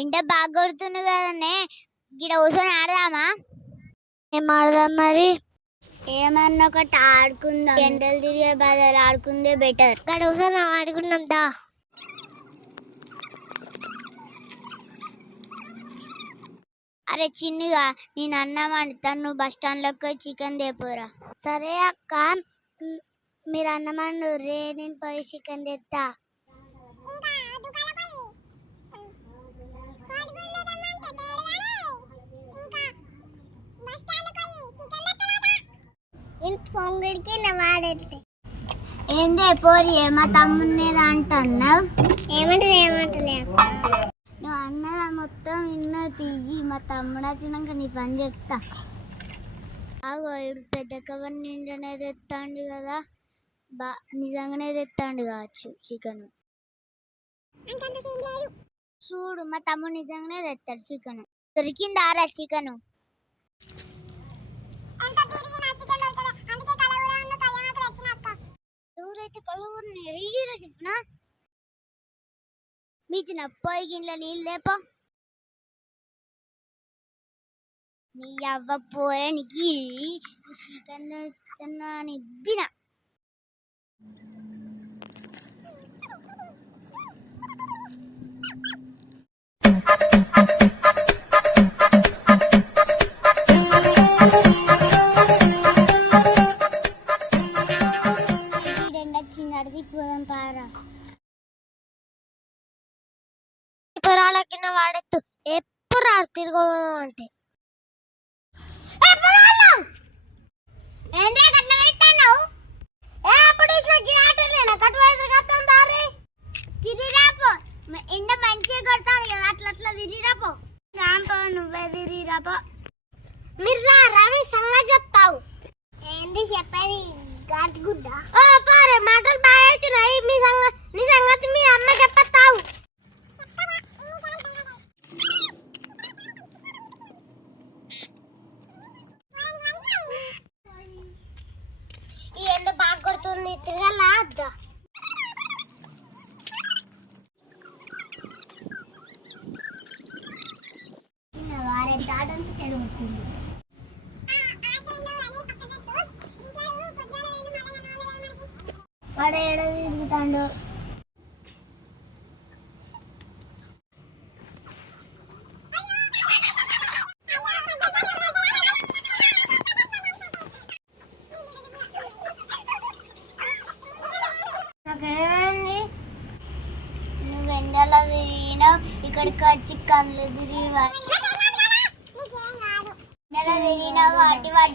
ఎండ బాగా కొడుతుంది కదనే గిడ కూర్చొని ఆడదామా? ఏం ఆడదాం మరి? ఏమన్నా ఒకటి ఆడుకుందాం. ఎండలు తిరిగే బదులు ఆడుకుందే బెటర్. ఇక్కడ కూర్చొని ఆడుకుందాం దా. అరే చిన్నగా నేను అన్నం వండుతాను, నువ్వు బస్ స్టాండ్లోకి పోయి చికెన్ తేపోరా. సరే అక్క, మీరు అన్నం వండు రే, నేను పోయి చికెన్ తెస్తా. ఏందే పోరి మా తమ్ముడిని అంటున్నావు? ఏమంటలే నువ్వు అన్నదా మొత్తం విన్నా తీయి, మా తమ్ముడు వచ్చినాక నీ పని చెప్తా. పెద్ద కవర్ నిండనే తెస్తాండు కదా, నిజంగానే తెస్తాండు కావచ్చు చికెన్. చూడు మా తమ్ముడు నిజంగానే తెస్తాడు చికెన్. దొరికిందారా చికెన్? ఎవరైతే కలుగురు చెప్పినా మీతిన పోయి గిన్నెల నీళ్ళు లేపో. నీ అవ్వ పోరానికి చికెన్ నిబ్బిన. చిన్నది పోదాం పారా. పొరాలకిన్న వాడెత్తు ఎప్పుడు రాదు తిరగబోదాం అంటే. ఎండ మంచిగా కొడతాను కదా, అట్లా అట్లా తిరిగిరాపో. రాంపో నువ్వే తిరిగిరాపో. మీరు రవి సంగతి చెప్తావు. ఏంది చెప్పేది? గాలి గుడ్డ పారే మాటలు బాగా అవుతున్నాయి. నీ సంగతి మీ అమ్మ చెప్పేస్తావు. ఈ ఎండ బాగా కొడుతుంది, తిరగలా వద్దా? వారే దాడంతా చెడగొట్టింది. వాడు ఏడ తిరుగుతాడు? నాకేమైంది? నువ్వు ఎండలో తిరిగినావు, ఇక్కడికి వచ్చి కళ్ళు తిరిగి ఎండలో తిరిగినావు కాబట్టి వాటి